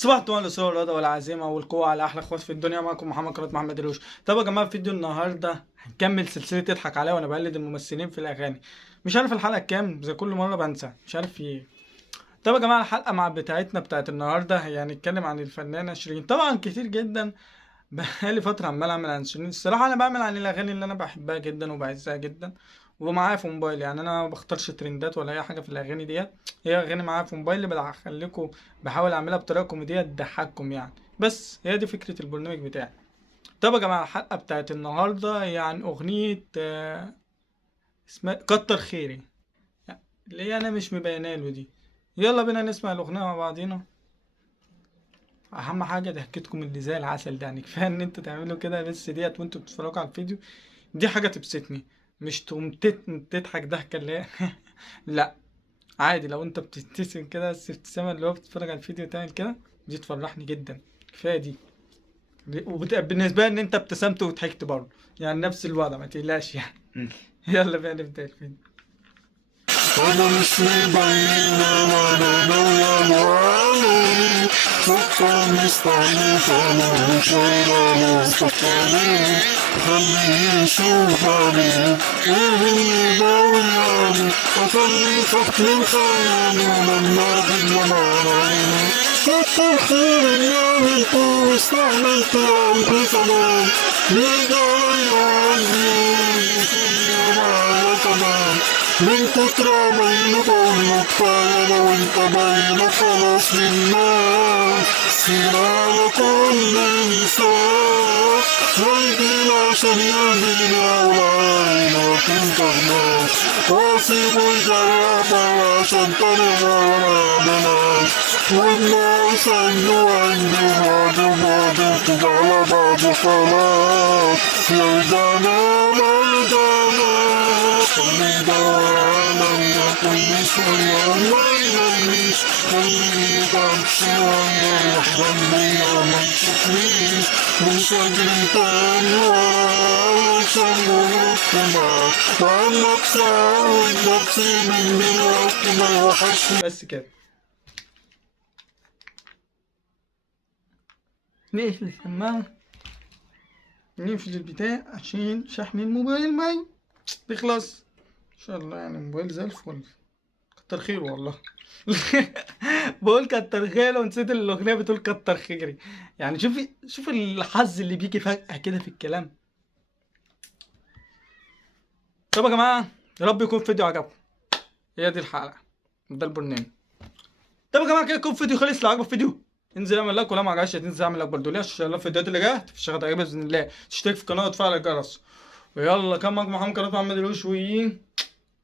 صباح الفل، صور الرضا والعزيمة والقوة على أحلى إخوات في الدنيا. معكم محمد قناة محمد الروش. طب يا جماعة، فيديو النهاردة هنكمل سلسلة تضحك عليا وأنا بقلد الممثلين في الأغاني. مش عارف الحلقة كام، زي كل مرة بنسى، مش عارف في إيه. طب يا جماعة، الحلقة بتاعتنا بتاعت النهاردة هي هنتكلم عن الفنانة شيرين. طبعا كتير جدا بقالي فترة عمال أعمل عن شيرين. الصراحة أنا بعمل عن الأغاني اللي أنا بحبها جدا وبعزها جدا، ومعايا في موبايلي. يعني أنا ما بختارش ترندات ولا أي حاجة في الأغاني ديت. هي أغاني معايا في موبايلي بخليكم، بحاول أعملها بطريقة كوميدية تضحككم يعني. بس هي دي فكرة البرنامج بتاعي. طب يا جماعة، الحلقة بتاعت النهاردة هي عن أغنية اسمها كتر خيري، اللي هي أنا مش مبينة له دي. يلا بينا نسمع الأغنية مع بعضينا. اهم حاجه ضحكتكم اللي زي العسل ده، يعني كفايه ان انتوا تعملوا كده بس ديت وانتوا بتتفرجوا على الفيديو. دي حاجه تبسطني، مش تقوم تضحك ضحكه اللي هي لا، عادي لو انت بتبتسم كده، بس ابتسامه اللي هو بتتفرج على الفيديو تعمل كده، دي تفرحني جدا. كفايه دي. بالنسبه لي ان انت ابتسمت وضحكت برضه، يعني نفس الوضع، ما تقلقش يعني. يلا بقى نبدا الفيديو. أنا مش مبين أنا ناوي ألواني فكر مستعيف أنا مش أنا مستقبلي خليه يشوفني إيه اللي ناوي يعني أخلي فكر خيالي لما أجي معاني كتر خير اللي عملته واستعملت قلبي كمان ليه جاي عني معايا كمان من كتر عمايله بقوله كفاية أنا وأنت باينة خلاص للناس سير على كل إنسان رايدين عشان يرضينا والعين متنتغناش واسيبه يجربها عشان تنغى بلاش والناس عنده بعض كده على بعض خلاص يرجعنا مرجعنا خلي دور عليا كل شوية ما يهمنيش خليني يدعم شوية يحضن بيا ما تشوفنيش مش هجري تاني ورا علشان غلطت معاك وعنك ساعود نفسي من دلوقتي ما يوحشني. بس كده. نقفل السماعة، نقفل البتاع عشان شحن الموبايل ما يخلص ان شاء الله. يعني الموبايل زي الفل، كتر خير والله. بقول كتر خير ونسيت الاغنيه بتقول كتر خيري. يعني شوفي الحظ اللي بيجي فجأة كده في الكلام. طب يا جماعه، يا رب يكون فيديو عجبكم. هي دي الحلقه، ده البرنامج. طب يا جماعه، كده يكون فيديو خلص. لو عجبك الفيديو انزل اعمل لايك، ولو ما عجبكش تنزل اعمل لايك برضه. ليه؟ عشان الفيديوهات اللي جايه تفشخ تعجبك باذن الله. تشترك في القناه وتفعل الجرس. ويلا كان معاكم محمد قناه محمد الروش،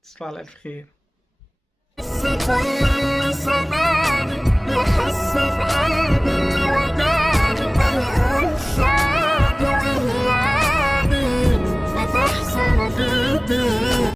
تصبحوا على الف خير. كل زمان يحس